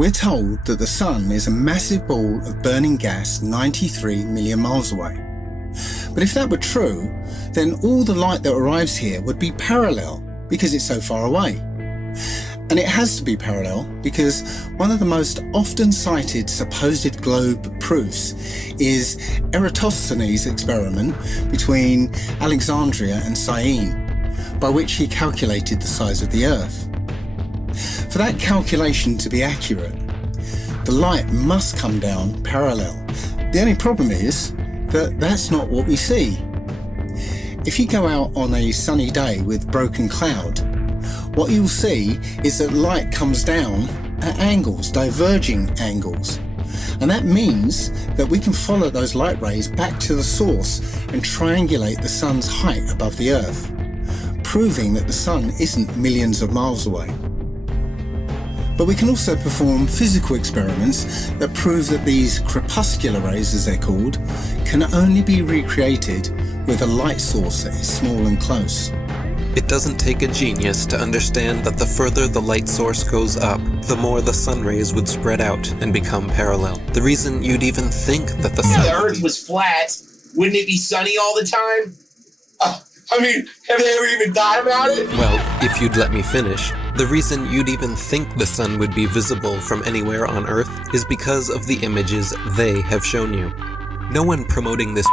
We're told that the sun is a massive ball of burning gas 93 million miles away. But if that were true, then all the light that arrives here would be parallel because it's so far away. And it has to be parallel because one of the most often cited supposed globe proofs is Eratosthenes' experiment between Alexandria and Syene, by which he calculated the size of the Earth. For that calculation to be accurate, the light must come down parallel. The only problem is that that's not what we see. If you go out on a sunny day with broken cloud, what you'll see is that light comes down at angles, diverging angles. And that means that we can follow those light rays back to the source and triangulate the sun's height above the Earth, proving that the sun isn't millions of miles away. But we can also perform physical experiments that prove that these crepuscular rays, as they're called, can only be recreated with a light source that is small and close. It doesn't take a genius to understand that the further the light source goes up, the more the sun rays would spread out and become parallel. The reason you'd even think that the sun... If the Earth was flat, wouldn't it be sunny all the time? I mean, have they ever even thought about it? Well, if you'd let me finish, the reason you'd even think the sun would be visible from anywhere on Earth is because of the images they have shown you. No one promoting this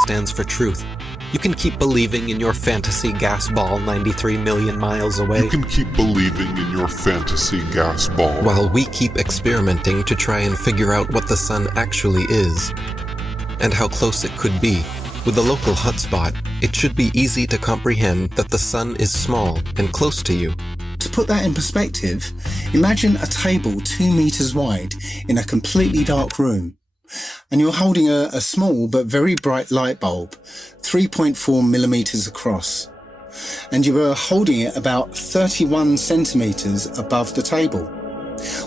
stands for truth. You can keep believing in your fantasy gas ball 93 million miles away. You can keep believing in your fantasy gas ball. While we keep experimenting to try and figure out what the sun actually is, and how close it could be. With a local hotspot, it should be easy to comprehend that the sun is small and close to you. To put that in perspective, imagine a table 2 meters wide in a completely dark room, and you're holding a small but very bright light bulb, 3.4 millimeters across, and you are holding it about 31 centimeters above the table.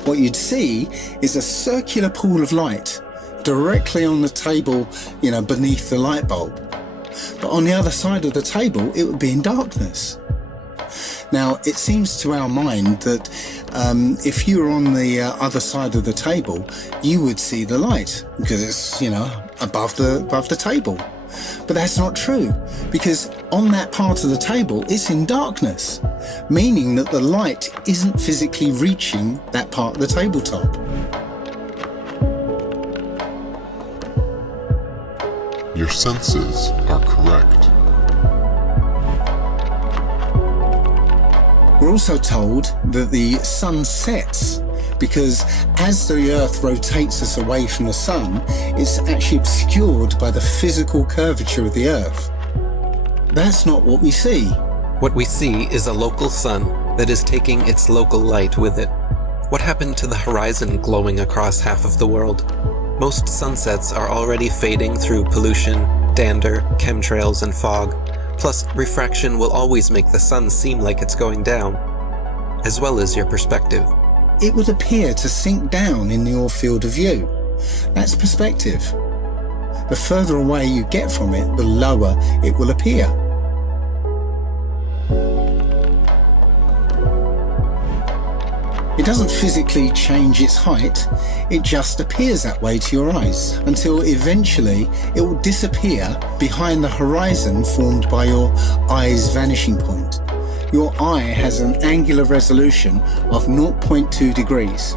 What you'd see is a circular pool of light directly on the table, beneath the light bulb. But on the other side of the table, it would be in darkness. Now, it seems to our mind that if you were on the other side of the table, you would see the light because it's, above the table. But that's not true, because on that part of the table, it's in darkness, meaning that the light isn't physically reaching that part of the tabletop. Your senses are correct. We're also told that the sun sets because as the Earth rotates us away from the sun, it's actually obscured by the physical curvature of the Earth. That's not what we see. What we see is a local sun that is taking its local light with it. What happened to the horizon glowing across half of the world? Most sunsets are already fading through pollution, dander, chemtrails, and fog. Plus, refraction will always make the sun seem like it's going down, as well as your perspective. It would appear to sink down in your field of view. That's perspective. The further away you get from it, the lower it will appear. It doesn't physically change its height, it just appears that way to your eyes, until eventually it will disappear behind the horizon formed by your eye's vanishing point. Your eye has an angular resolution of 0.2 degrees,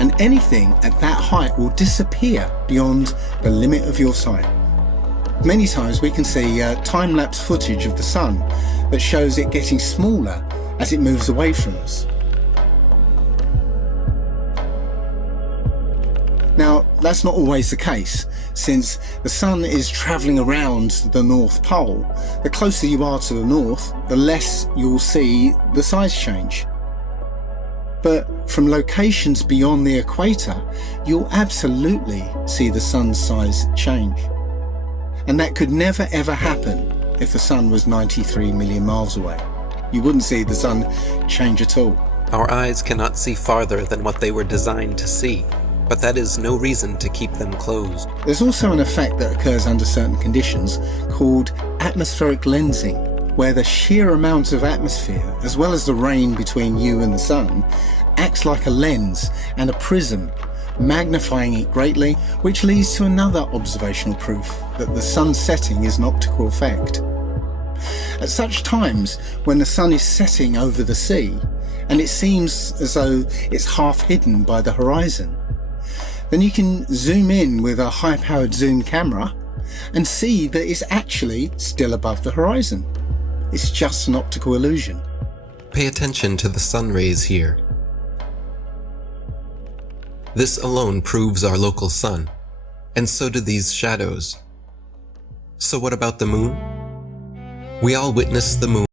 and anything at that height will disappear beyond the limit of your sight. Many times we can see time-lapse footage of the sun that shows it getting smaller as it moves away from us. Now, that's not always the case, since the sun is travelling around the North Pole. The closer you are to the north, the less you'll see the size change. But from locations beyond the equator, you'll absolutely see the sun's size change. And that could never ever happen if the sun was 93 million miles away. You wouldn't see the sun change at all. Our eyes cannot see farther than what they were designed to see. But that is no reason to keep them closed. There's also an effect that occurs under certain conditions called atmospheric lensing, where the sheer amount of atmosphere, as well as the rain between you and the sun, acts like a lens and a prism, magnifying it greatly, which leads to another observational proof that the sun setting is an optical effect. At such times, when the sun is setting over the sea, and it seems as though it's half hidden by the horizon, then you can zoom in with a high-powered zoom camera and see that it's actually still above the horizon. It's just an optical illusion. Pay attention to the sun rays here. This alone proves our local sun, and so do these shadows. So what about the moon? We all witness the moon